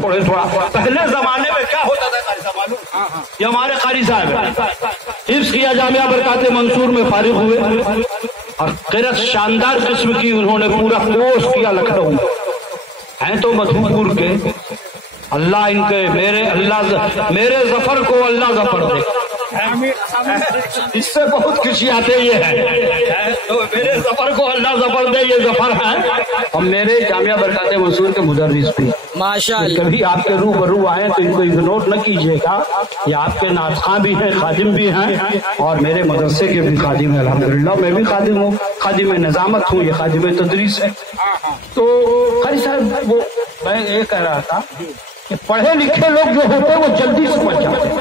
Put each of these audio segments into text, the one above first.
تھوڑے تھوڑا. پہلے زمانے میں کیا ہوتا تھا قاری صاحب معلوم؟ یہ ہمارے قاری صاحب ہیں، حفظ کیا جامعہ برکات منصور میں فارغ ہوئے اور قرأت شاندار قسم کی انہوں نے پورا کورس کیا لکھنؤ میں. ہیں تو مدھو پور کے. اللہ ان کے میرے ظفر کو اللہ ظفر دے. اس سے بہت خوشی آتے یہ ہے تو میرے ظفر کو اللہ ظفر دے. یہ ظفر ہے اور میرے جامعہ برکات منصور کے مدرس بھی ماشاءاللہ. کبھی آپ کے روبرو آئے تو ان کو اگنور نہ کیجیے گا. یہ آپ کے ناطقاں بھی ہیں، خادم بھی ہیں اور میرے مدرسے کے بھی خادم ہیں. الحمدللہ میں بھی خادم ہوں، خادم نظامت ہوں، یہ خادم تدریس ہے. تو قاری صاحب وہ میں یہ کہہ رہا تھا کہ پڑھے لکھے لوگ جو ہوتے ہیں وہ جلدی سمجھ جاتے ہیں.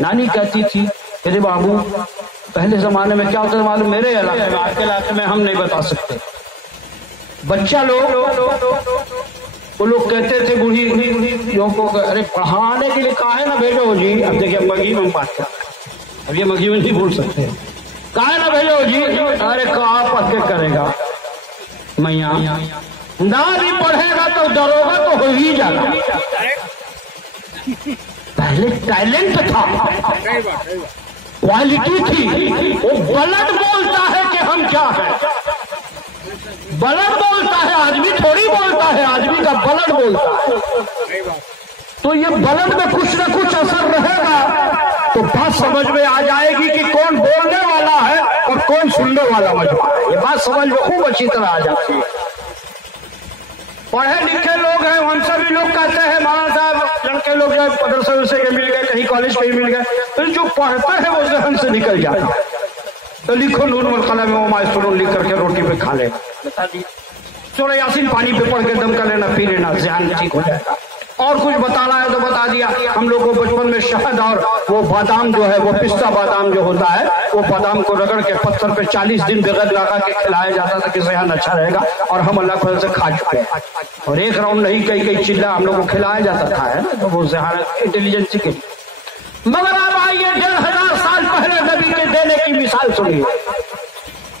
نانی کہتی تھی میرے بابو پہلے زمانے میں کیا ہوتا ہے معلوم؟ میرے علاقے میں، آپ کے علاقے میں ہم نہیں بتا سکتے. بچہ لوگ وہ لوگ کہتے تھے بوڑھی لوگوں کو ارے پڑھانے کے لیے کہا ہے نا بھیجو جی. اب دیکھیے مگھی میں ہم بات کرتے ہیں، اب یہ مگھی میں نہیں بھول سکتے. کہا ہے نا بھیجو جی. ارے کہاں پڑھ کے کرے گا میاں؟ نہ بھی پڑھے گا تو دروگا تو ہو ہی جانا. پہلے ٹیلنٹ تھا، کوالٹی تھی. وہ بلڈ بولتا ہے کہ ہم کیا ہیں. بلڈ بولتا ہے، آدمی تھوڑی بولتا ہے، آدمی کا بلڈ بولتا ہے. تو یہ بلڈ میں کچھ نہ کچھ اثر رہے گا تو بات سمجھ میں آ جائے گی کہ کون بولنے والا ہے اور کون سننے والا مجموعہ ہے. یہ بات سمجھ میں خوب اچھی طرح آ جاتی ہے. پڑھے لکھے لوگ ہیں، ہم سے بھی لوگ کہتے ہیں مولانا صاحب لڑکے لوگ جو مدرسے کے مل گئے، کہیں کالج کے مل گئے، پھر جو پڑھتا ہے وہ ذہن سے نکل جاتا ہے. تو لکھو نون والقلم میں وما یسطرون لکھ کر کے روٹی پہ کھا لے. سورہ یاسین پانی پہ پڑھ کے دم کر لینا، پی لینا، ذہن ٹھیک ہو جائے گا. اور کچھ بتانا ہے تو بتا دیا. ہم لوگ کو بچپن میں شہد اور وہ بادام جو ہے، وہ پستہ بادام جو ہوتا ہے، وہ بادام کو رگڑ کے پتھر پہ 40 دن بغیر لگا کے کھلایا جاتا تھا کہ ذہن اچھا رہے گا. اور ہم اللہ کو سے کھا چکے ہیں اور ایک راؤنڈ نہیں کئی چلا ہم لوگ کو کھلایا جاتا تھا تو وہ ذہن انٹیلیجنس کے. مگر اب آئیے 1500 سال پہلے نبی کے دینے کی مثال سنیے.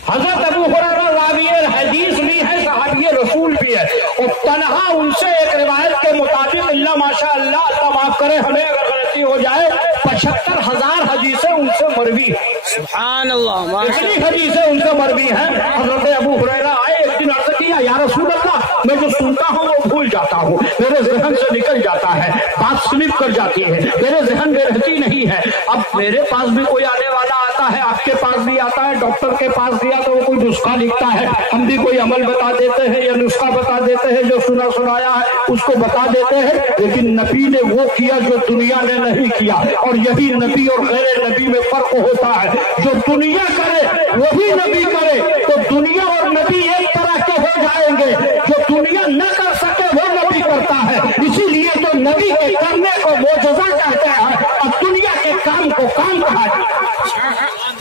حضرت ابو ہریرہ راوی حدیث بھی ہے، صحابی رسول بھی ہے، اور تنہا ان سے ایک روایت کے مطابق اللہ ماشاء اللہ معاف کرے ہمیں اگر غلطی ہو جائے 75,000 حدیثیں ان سے مروی. سبحان اللہ، اتنی حدیثیں ان سے مروی ہیں. حضرت ابو ہریرہ آئے، ایک دن عرض کیا یا رسول اللہ میں جو سنتا ہوں وہ بھول جاتا ہوں، میرے ذہن سے نکل جاتا ہے، بات سلپ کر جاتی ہے، میرے ذہن میں رہتی نہیں ہے. اب میرے پاس بھی کوئی آنے والا آتا ہے، آپ کے پاس بھی آتا ہے، ڈاکٹر کے پاس دیا تو وہ کوئی نسخہ لکھتا ہے، ہم بھی کوئی عمل بتا دیتے ہیں یا نسخہ بتا دیتے ہیں، جو سنایا ہے اس کو بتا دیتے ہیں. لیکن نبی نے وہ کیا جو دنیا نے نہیں کیا. اور یہی نبی اور غیر نبی میں فرق ہوتا ہے. جو دنیا کرے وہی نبی کرے تو دنیا اور نبی ایک طرح کے ہو جائیں گے. جو دنیا نہ کر سکے وہ نبی کرتا ہے. اسی لیے تو نبی کے کرنے کو معجزہ کہتے ہیں اور دنیا کے کام کو کام کہا جاتا ہے.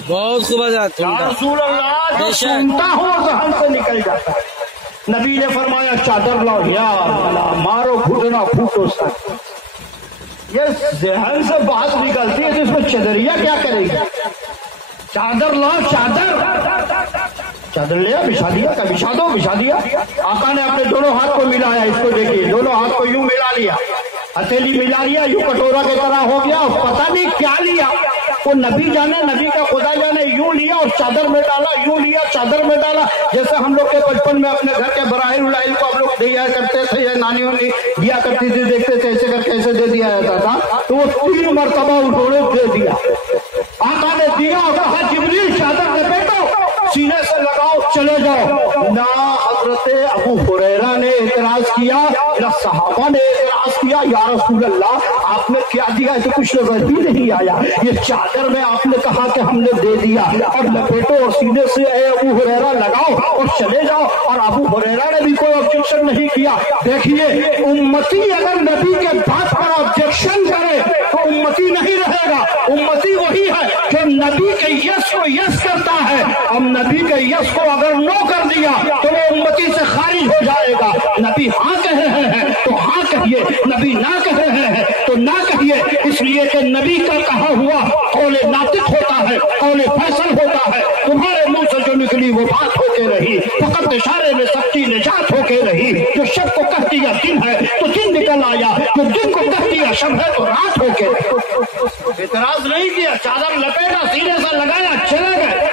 بہت صبح یا رسول اللہ جو سنتا ہوں ذہن سے نکل جاتا ہے. نبی نے فرمایا چادر لاؤ، یا اللہ مارو گھٹنا پھوٹو سر. یہ ذہن سے بات نکلتی ہے تو اس میں چادریا کیا کرے گی؟ چادر لاؤ، چادر لیا، بچھا دیا، بچھا دو، بچھا دیا. آقا نے اپنے دونوں ہاتھ کو ملایا، اس کو دیکھیے دونوں ہاتھ کو یوں ملا لیا، ہتھیلی ملا لیا، یوں کٹورا کی طرح ہو گیا. پتہ نہیں کیا لیا، وہ نبی جانے، نبی کا خدا جانے. یوں لیا اور چادر میں ڈالا، یوں لیا چادر میں ڈالا. جیسے ہم لوگ کے بچپن میں اپنے گھر کے براہل الہل کو ہم لوگ دیا کرتے تھے یا نانیوں نے دیا کرتی تھی، دیکھتے تھے ایسے کر کے ایسے دے دیا جاتا تھا. تو وہ 3 مرتبہ انہوں نے دے دیا. آقا نے دیا اور کہا جبریل چادر لپیٹو، سینے سے لگاؤ، چلے جاؤ. نہ حضرت ابو ہریرہ نے اعتراض کیا نہ صحابہ نے اعتراض کیا. یا رسول اللہ آپ نے کیا دیا؟ تو کچھ نظر بھی نہیں آیا. یہ چادر میں آپ نے کہا کہ ہم نے دے دیا اور لپیٹو اور سینے سے اے ابو ہریرہ لگاؤ اور چلے جاؤ. اور ابو ہریرہ نے بھی کوئی آبجیکشن نہیں کیا. دیکھیے امتی اگر نبی کے بات پر آبجیکشن کرے تو امتی نہیں رہے گا. امتی وہی ہے جو نبی کے یس کو یس کرتا ہے. اب نبی کے یس کو اگر نو کر دیا تو وہ امتی سے خارج ہو جائے گا. نبی ہاں کہہ رہے ہیں تو ہاں کہیے، نبی نہ کہہ رہے ہیں تو نہ کہیے. اس لیے کہ نبی کا کہا ہوا قول ناطق ہوتا ہے، قول فیصل ہوتا ہے. تمہارے منہ سے جو نکلے निकली वो बात होके रही, फकत इशारे में सबकी निजात होके रही। जो शब को कह दिया दिन है तो दिन निकल आया, जो दिन को कह दिया शब है तो रात होके रही। इतराज नहीं किया, चादर लपेटा, सीने से लगाया, चले गए।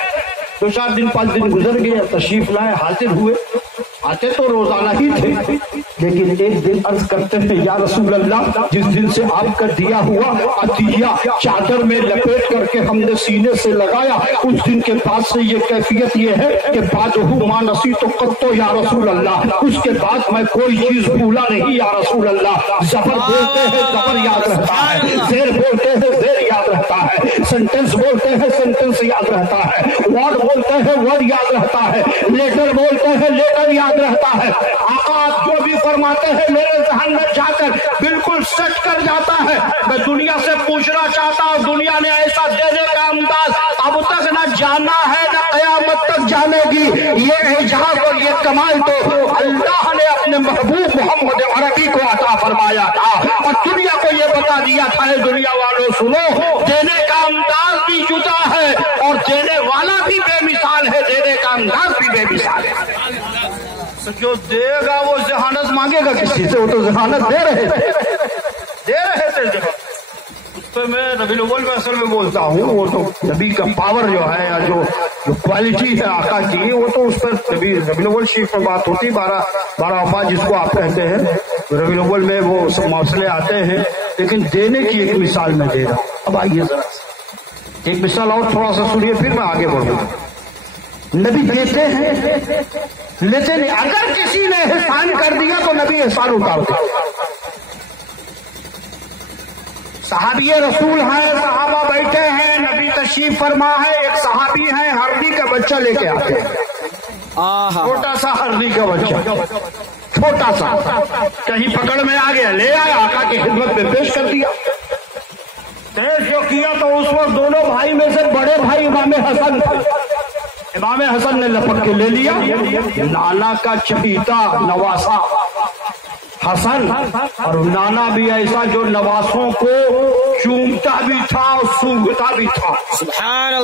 2-4 दिन 5 दिन गुजर गए, तशरीफ लाए, हाजिर हुए। आते तो रोजाना ही थे, लेकिन एक दिन अर्ज करते हैं या रसूल अल्लाह, जिस दिन से आपका दिया हुआ अतिया चादर में लपेट करके हमने सीने से लगाया, उस दिन के बाद से ये कैफियत ये है कि बादहू मा नसी तो कत्तो या रसूल अल्लाह, उसके बाद मैं कोई चीज भूला नहीं या रसूल अल्लाह। जबर बोलते हैं जबर याद रहता है, जेर बोलते हैं जेर याद रहता है, सेंटेंस बोलते हैं सेंटेंस याद रहता है, वर्ड बोलते हैं वर्ड याद रहता है, लेटर बोलते हैं लेटर याद रहता है। आका आप जो भी फरमाते हैं मेरे जहन में जाकर बिल्कुल सच कर जाता है। मैं दुनिया से पूछना चाहता हूँ, दुनिया ने ऐसा देने का अंदाज अब तक न जाना है न कयामत तक जानेगी। ये एजाज और ये कमाल तो अल्लाह ने अपने महबूब मोहम्मद अरबी को अता फरमाया था और दुनिया को ये बता दिया था, दुनिया वालों सुनो, देने का अंदाज भी जुदा है और देने वाला भी बेमिसाल है, देने का अंदाज भी बेमिसाल है। जो देगा वो जहानत मांगेगा किसी से, वो तो जहानत दे रहे थे। उस पर मैं रबीउल अव्वल में असल में बोलता हूँ, वो तो नबी का पावर जो है या जो क्वालिटी है आका की, वो तो उस पर रबीउल अव्वल शरीफ पर बात होती, 12 अफा जिसको आप कहते हैं, रबीउल अव्वल में वो सब मसले आते हैं। लेकिन देने की एक मिसाल मैं दे रहा हूँ। अब आइए जरा एक मिसाल और थोड़ा सा सुनिए, फिर मैं आगे बढ़ूंगा। नबी देते हैं लेते नहीं, अगर किसी ने एहसान कर दिया तो नबी एहसान उतारते। सहाबी रसूल हैं, सहाबा बैठे हैं, नबी तशरीफ फरमा है, एक सहाबी है हरदी का बच्चा लेके आते हैं, छोटा सा हरदी का बच्चा, छोटा सा, कहीं पकड़ में आ गया, ले आया, आका की खिदमत में पेश कर दिया। पेश जो किया तो उस वक्त दोनों भाई में से बड़े भाई इमाम हसन थे। इमाम हसन ने लपक के ले लिया, नाना का चहीता नवासा हसन, और नाना भी ऐसा जो नवासों को चूमता भी था और सूंघता भी था।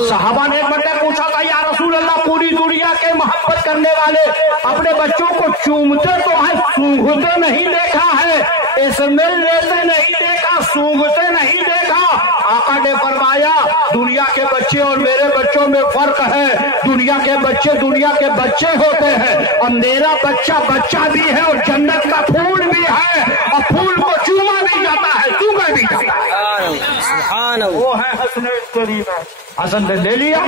सहाबा ने एक बंदा पूछा था, या रसूल अल्लाह, पूरी दुनिया के मोहब्बत करने वाले अपने बच्चों को चूमते तो है, सूंघते नहीं देखा है, इसमें लेते नहीं देखा, सूंघते नहीं देखा। आका ने फरमाया, दुनिया के बच्चे और मेरे बच्चों में फर्क है। दुनिया के बच्चे होते हैं और मेरा बच्चा बच्चा भी है और जन्नत का फूल भी है और फूल को चूमा भी जाता है, चूमा भी जाता है। वो है हसन ने ले लिया।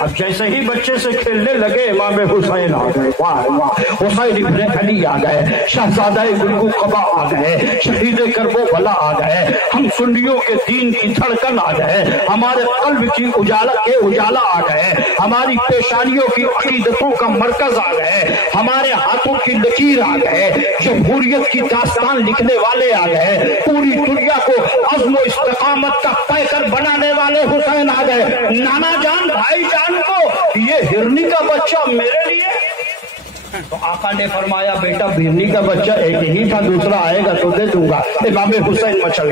अब जैसे ही बच्चे से खेलने लगे, इमाम हुसैन आ गए, वाह वाह, हुसैन इब्ने अली आ गए, शहजादा गुलगु कबा आ गए, शहीद करबो भला आ गए, हम सुन्नियों के दीन की धड़कन आ गए, हमारे कल्ब की उजाला आ गए, हमारी पेशानियों की अकीदतों का मरकज आ गए, हमारे हाथों की लकीर आ गए, जमहूरियत की दास्तान लिखने वाले आ गए, पूरी दुनिया को अज़्म इस्तिकामत का पैकर बनाने वाले हुसैन आ गए। नाना जान भाई जान को ये हिरनी का बच्चा मेरे लिए, तो आका ने फरमाया, बेटा हिरनी का बच्चा एक ही था, दूसरा आएगा तो दे दूंगा। इमाम हुसैन मचल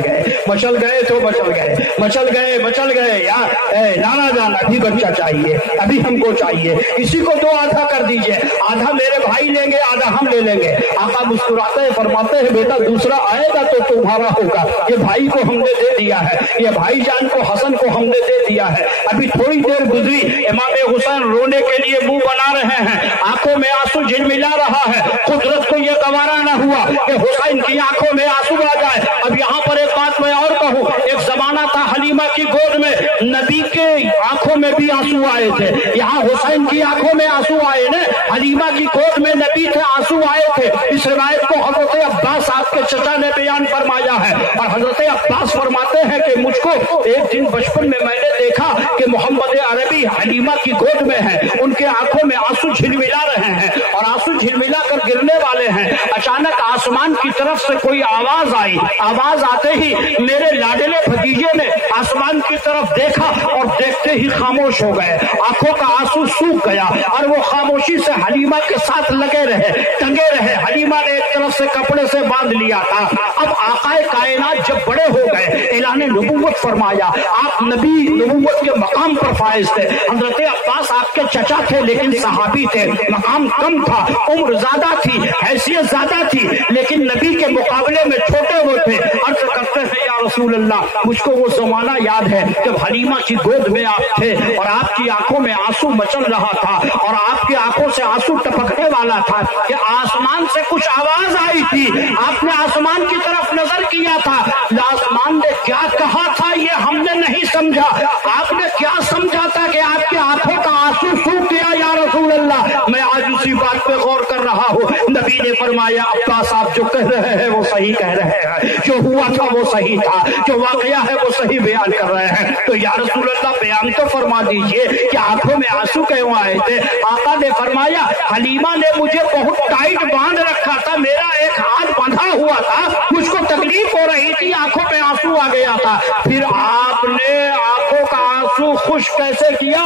गए यार, नाना जान अभी बच्चा चाहिए, अभी हमको चाहिए, इसी को 2 आधा कर दीजिए, आधा मेरे भाई लेंगे, आधा हम ले लेंगे। आका मुस्कुराते हैं, फरमाते हैं, बेटा दूसरा आएगा तो तुम्हारा होगा, ये भाई को हमने दे दिया है, ये भाई जान को हसन को हमने दे दिया है। अभी थोड़ी देर गुजरी, इमाम हुसैन रोने के लिए मुंह बना रहे हैं, आंखों में आंसू झिलमिला रहा है। कुदरत को यह गवारा न हुआ कि हुसैन की आंखों में आंसू आ जाए। अब यहाँ पर एक बात मैं और कहूँ, एक जमाना था हलीमा की गोद में नबी के आंखों में भी आंसू आए थे, यहाँ हुसैन की आंखों में आंसू आए न, हलीमा की गोद में नबी थे, आंसू आए थे। इस रिवायत को हजरत अब्बास आपके चचा ने बयान फरमाया है और हजरत अब्बास फरमाते हैं कि मुझको एक दिन बचपन में मैंने देखा कि मोहम्मद अरबी हलीमा की गोद में है, उनके आंखों में आंसू झिलमिला रहे हैं और आंसू झिलमिला कर गिरने वाले हैं। अचानक आसमान की तरफ से कोई आवाज आई। आवाज आते ही मेरे लाडले भतीजे ने आसमान की तरफ देखा और देखते ही खामोश हो गए। आंखों का आंसू सूख गया और वो खामोशी से हलीमा के साथ लगे रहे, टंगे रहे। हलीमा ने एक तरफ से कपड़े से बांध लिया था। अब आकाए कायनात जब बड़े हो गए, ऐलान नबूवत फरमाया। आप नबी नबूवत के मकाम पर फाइज थे। हजरत अब्बास आपके चचा थे लेकिन सहाबी थे, मकाम कम था, उम्र ज्यादा थी, हैसियत ज्यादा थी, लेकिन नबी के मुकाबले में छोटे वो थे। अर्ज करते हैं या रसूल अल्लाह, मुझको वो जमाना याद है जब हलीमा की गोद में आप थे और आपकी आंखों में आंसू मचल रहा था और आपकी आंखों से आंसू टपकने वाला था कि आसमान से कुछ आवाज आई थी। आपने आसमान की तरफ नजर किया था, आसमान ने क्या कहा था ये हमने नहीं समझा। आपने क्या समझा था कि आपकी आंखों का आंसू सूख गया या रसूल अल्लाह? मैं आज उसी बात पे गौर कर रहा हूँ। नबी ने फरमाया अब्बास आप जो कह रहे हैं वो सही कह रहे हैं, जो हुआ था वो सही था, जो वाकया है वो सही बयान कर रहे हैं। तो या रसूल अल्लाह बयान तो फरमा दीजिए कि आंखों में आंसू क्यों आए थे? आका ने फरमाया हलीमा ने मुझे बहुत टाइट बांध रखा था, मेरा एक हाथ बंधा हुआ था, मुझको तकलीफ हो रही थी, आंखों में आंसू आ गया था। फिर आपने आंखों का आंसू खुश कैसे किया?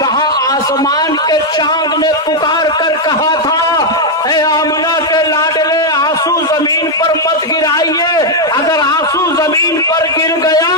कहा आसमान के चांद ने पुकार कर कहा था ए आमना के लाडले आंसू जमीन पर मत गिराइए, अगर आंसू जमीन पर गिर गया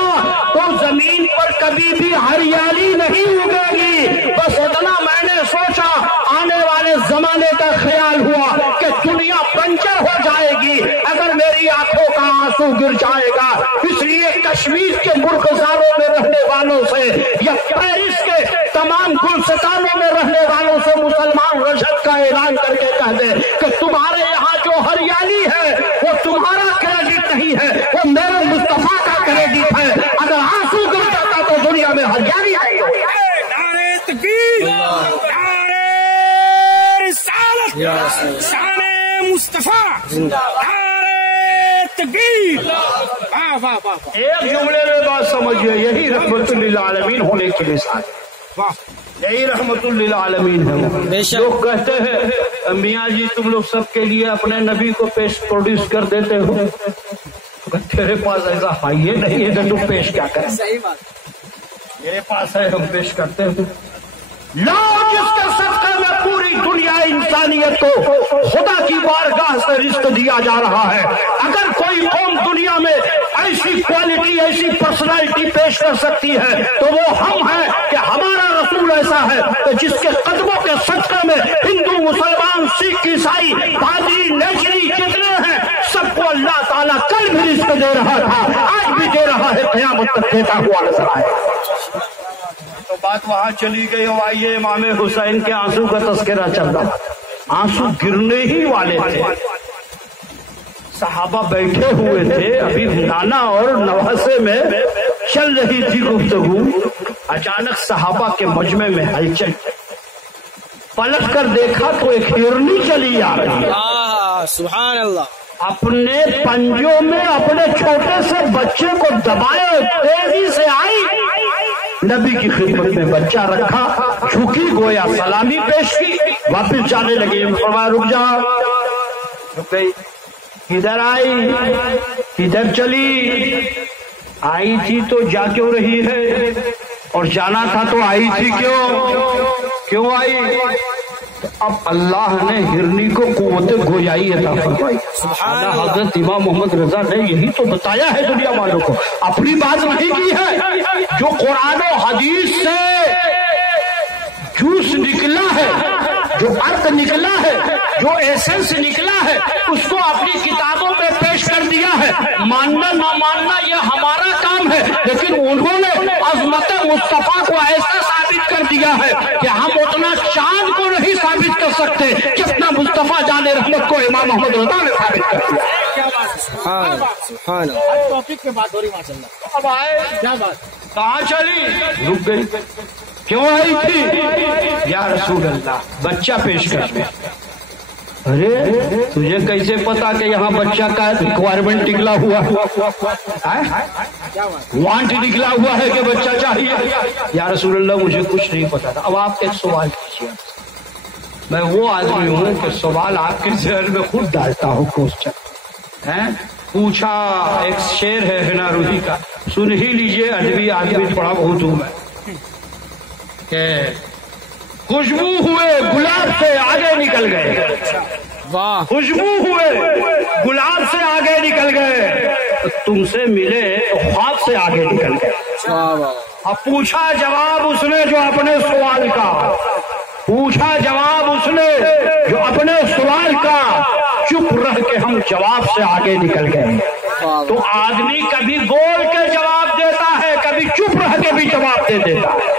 तो जमीन पर कभी भी हरियाली नहीं उगेगी। बस इतना मैंने सोचा, आने वाले जमाने का ख्याल हुआ कि दुनिया बंजर हो जाएगी अगर मेरी आंखों का आंसू गिर जाएगा। इसलिए कश्मीर के मुर्खजारों में रहने वालों से या पेरिस के तमाम गुलस्तानों में रहने वालों से मुसलमान रशद का ऐलान करके कह दे कि तुम्हारे यहाँ जो हरियाली है वो तुम्हारा क्रेडिट नहीं है, वो मेरे मुस्तफा का क्रेडिट है। अगर आंसू गिर जाता तो दुनिया में हरियाली आई। नारे तकबीर, नारे रिसालत, शान मुस्तफा, नारे तकबीर। वाह वाह वाह। एक जुमले में बात समझिए, यही रहमतुल लिल आलमीन होने की मिसाल। वाह, यही रहमतुल लिल आलमीन है। लोग कहते हैं मियाँ जी तुम लोग सबके लिए अपने नबी को पेश प्रोड्यूस कर देते हो, तेरे पास ऐसा हाइए नहीं है तो तुम पेश क्या करें? सही बात। मेरे पास है, हम पेश करते हैं। लाओ जिसके सदक़े में पूरी दुनिया इंसानियत को खुदा की बारगाह से रिश्त दिया जा रहा है। अगर कोई कौम दुनिया में ऐसी क्वालिटी, ऐसी पर्सनालिटी पेश कर सकती है तो वो हम हैं कि हमारा रसूल ऐसा है कि जिसके कदमों के सदक़े में हिंदू, मुसलमान, सिख, ईसाई, पादरी, नेचरी जितने हैं सबको अल्लाह ताला कल भी रिश्त दे रहा था, आज भी दे रहा है, क़यामत तक देता हुआ नजर आएगा। तो बात वहां चली गई और आइए इमाम हुसैन के आंसू का तस्करा चल रहा। आंसू गिरने ही वाले थे, सहाबा बैठे हुए थे, अभी नाना और नवासे में चल रही थी गुफ्तगू। अचानक सहाबा के मजमे में हलचल, पलट कर देखा तो एक हिरनी चली आ रही है। सुभान अल्लाह। अपने पंजों में अपने छोटे से बच्चे को दबाए तेजी से आई, नबी की खिदमत में बच्चा रखा, झुकी, गोया सलामी पेश की, वापस जाने लगे। फरमाया रुक जा, रुक गई। किधर आई, किधर चली? आई थी तो जा क्यों रही है? और जाना था तो आई थी क्यों आई? तो अब अल्लाह ने हिरनी को कुव्वत गोयाई अता फरमाई। हजरत इमाम मोहम्मद रजा ने यही तो बताया है दुनिया वालों को, अपनी बात नहीं की है। जो कुरान और हदीस से जूस निकला है, जो अर्थ निकला है, जो एसेंस निकला है, उसको अपनी किताबों में पेश कर दिया है। मानना ना मानना ये हमारा काम है, लेकिन उन्होंने अज़मत मुस्तफा को ऐसा साबित कर दिया है कि हम उतना चांद को नहीं साबित कर सकते जितना मुस्तफा जाने रहमत को इमाम मोहम्मद रज़ा ने साबित कर दिया। क्या बात है? टॉपिक पे बात हो रही माशाल्लाह। अब आए, क्या बात? कहाँ चली? रुक गई। क्यों आई थी? या रसूल अल्लाह, बच्चा पेश कर दे। अरे तुझे कैसे पता कि यहाँ बच्चा का रिक्वायरमेंट निकला हुआ है? वांट निकला हुआ है कि बच्चा चाहिए? या रसूल अल्लाह मुझे कुछ नहीं पता था। अब आप एक सवाल कीजिए, मैं वो आदमी हूँ कि सवाल आपके जहन में खुद डालता हूँ क्वेश्चन है। पूछा, एक शेर है हिना रूही का, सुन ही लीजिए, अदबी आदमी थोड़ा बहुत हूँ मैं, कि खुशबू हुए गुलाब से आगे निकल गए, वाह, खुशबू हुए गुलाब से आगे निकल गए, तुमसे मिले तो ख्वाब से आगे निकल गए। वाह वाह। अब पूछा जवाब उसने जो अपने सवाल का, पूछा जवाब उसने जो अपने सवाल का, चुप रह के हम जवाब से आगे निकल गए। तो आदमी कभी बोल के जवाब देता है, कभी चुप रह के भी जवाब दे देता है।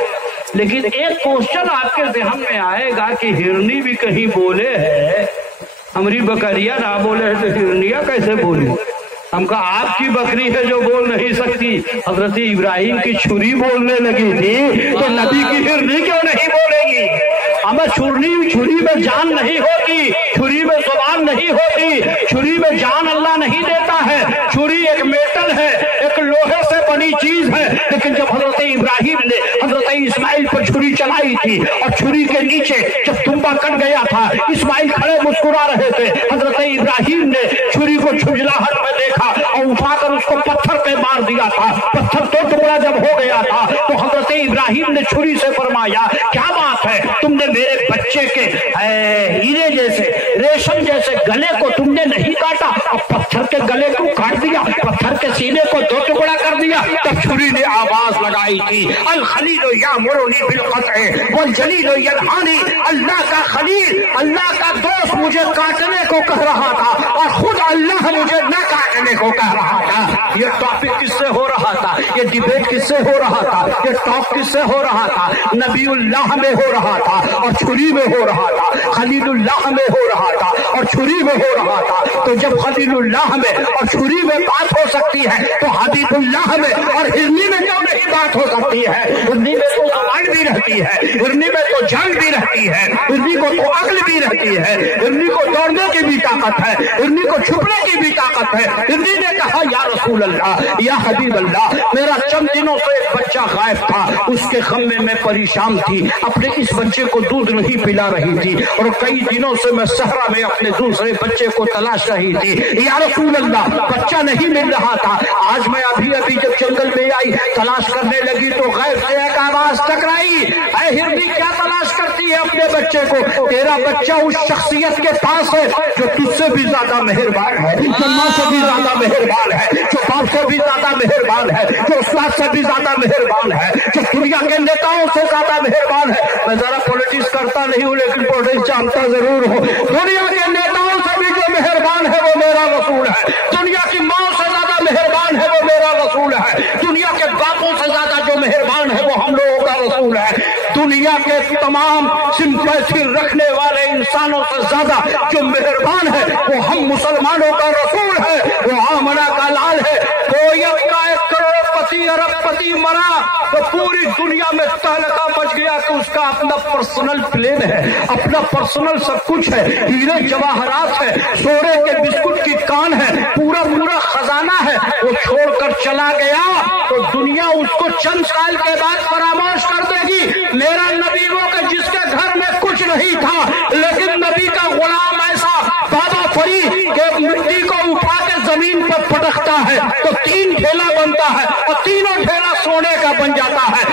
लेकिन एक क्वेश्चन आपके ध्यान में आएगा कि हिरनी भी कहीं बोले है, हमारी बकरिया ना बोले है तो हिरनिया कैसे बोली? हमका आपकी बकरी है जो बोल नहीं सकती, हजरत इब्राहिम की छुरी बोलने लगी थी तो नबी की हिरनी क्यों नहीं बोलेगी? हमें छुरी में जान नहीं होती, छुरी में जुबान नहीं होती, छुरी में जान अल्लाह नहीं देता है। छुरी एक मेटल है, एक लोहे से बनी चीज है, लेकिन जब हजरत इब्राहिम ने हजरत इस्माइल पर छुरी चलाई थी और छुरी के नीचे जब तुम्बा कट गया था, इस्माइल खड़े मुस्कुरा रहे थे, हजरत इब्राहिम ने छुरी को झुंझलाहट में देखा और उठाकर उसको पत्थर पे मार दिया था। पत्थर तो टुकड़ा जब हो गया था तो हजरत इब्राहिम ने छुरी से फरमाया, क्या बात है, तुमने मेरे बच्चे के हीरे जैसे, रेशम जैसे गले को तुमने नहीं काटा और पत्थर के गले को काट दिया, पत्थर के सीने को दो टुकड़ा कर दिया। तब छुरी ने आवाज लगाई थी, अल खलील यामुरुनी बिल क़त्अ वल जलील यनहानी, अल्लाह का खलील, अल्लाह का दोस्त मुझे काटने को कह रहा था और खुद अल्लाह मुझे न काटने को कह रहा था। ये टॉपिक किससे हो रहा था, ये डिबेट किससे हो रहा था, ये टॉक किससे हो रहा था? नबीउल्लाह में हो रहा था और छुरी में हो रहा था, खलीलुल्लाह में हो रहा था और छुरी में हो रहा था। तो जब खलीलुल्लाह में और छुरी में बात हो सकती है तो हबीबुल्लाह में और हिरनी में क्यों नहीं बात हो सकती है? हिरनी में तो जबान भी रहती है, हिरनी में तो जान भी रहती है, हिरनी को तो अक्ल भी रहती है, हिरनी को दौड़ने की भी ताकत है, हिरनी को छुपने की भी ताकत है। हिरनी ने कहा, या रसूल अल्लाह, या हबीब अल्लाह, मेरा चंद दिनों से एक बच्चा गायब था, उसके गम में मैं परेशान थी, अपने इस बच्चे को दूध नहीं पिला रही थी और कई दिनों से मैं सहरा में अपने दूसरे बच्चे को तलाश रही थी। या रसूल अल्लाह, बच्चा नहीं मिल रहा था। आज मैं अभी जब जंगल में आई, तलाश करने लगी तो गैब से एक आवाज टकराई, ऐ हिरनी, क्या तलाश करती है अपने बच्चे को? तेरा बच्चा उस शख्सियत के पास है जो तुझसे भी ज्यादा मेहरबान है, जो माँ से भी ज्यादा मेहरबान है, जो बाप से भी ज्यादा मेहरबान है, जो उस्ताद से भी ज्यादा मेहरबान है, जो दुनिया के नेताओं से ज्यादा मेहरबान है। मैं जरा पॉलिटिक्स करता नहीं हूँ लेकिन पॉलिटिक्स जानता जरूर हूँ। दुनिया के नेताओं से भी जो मेहरबान है वो मेरा रसूल है, दुनिया की माँ से ज्यादा मेहरबान है वो मेरा रसूल है, दुनिया के बापों से ज्यादा जो मेहरबान है वो हम लोगों का रसूल है, दुनिया के तमाम सिंपैथी रखने वाले इंसानों से ज्यादा जो मेहरबान है वो हम मुसलमानों का रसूल है, वो आमना का लाल है। कोयत का 1 करोड़पति अरबपति मरा तो पूरी दुनिया में तहलका मच गया कि उसका अपना पर्सनल प्लेन है, अपना पर्सनल सब कुछ है, हीरे जवाहरात है, सोने के बिस्कुट की कान है, पूरा पूरा खजाना है। वो छोड़कर चला गया तो दुनिया उसको चंद साल के बाद फरामोश कर देगी। मेरा नबी वो कि जिसके घर में कुछ नहीं था लेकिन नबी का गुलाम ऐसा बाबा फरी के मिट्टी को उठा के जमीन पर पटकता है तो 3 ढेला बनता है और तीनों ढेला सोने का बन जाता है।